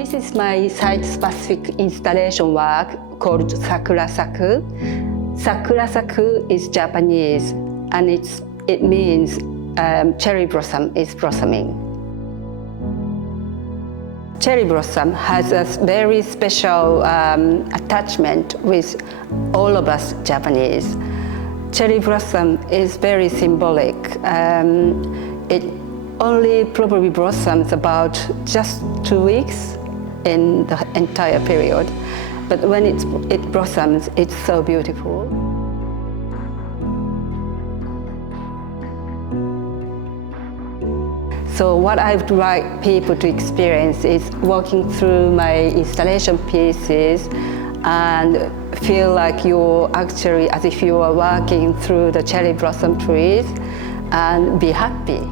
This is my site-specific installation work called Sakura Saku. Sakura Saku is Japanese, and it means cherry blossom is blossoming. Cherry blossom has a very special attachment with all of us Japanese. Cherry blossom is very symbolic. It only probably blossoms about just 2 weeks in the entire period. But when it blossoms, it's so beautiful. So what I would like people to experience is walking through my installation pieces and feel like you're actually as if you are walking through the cherry blossom trees and be happy.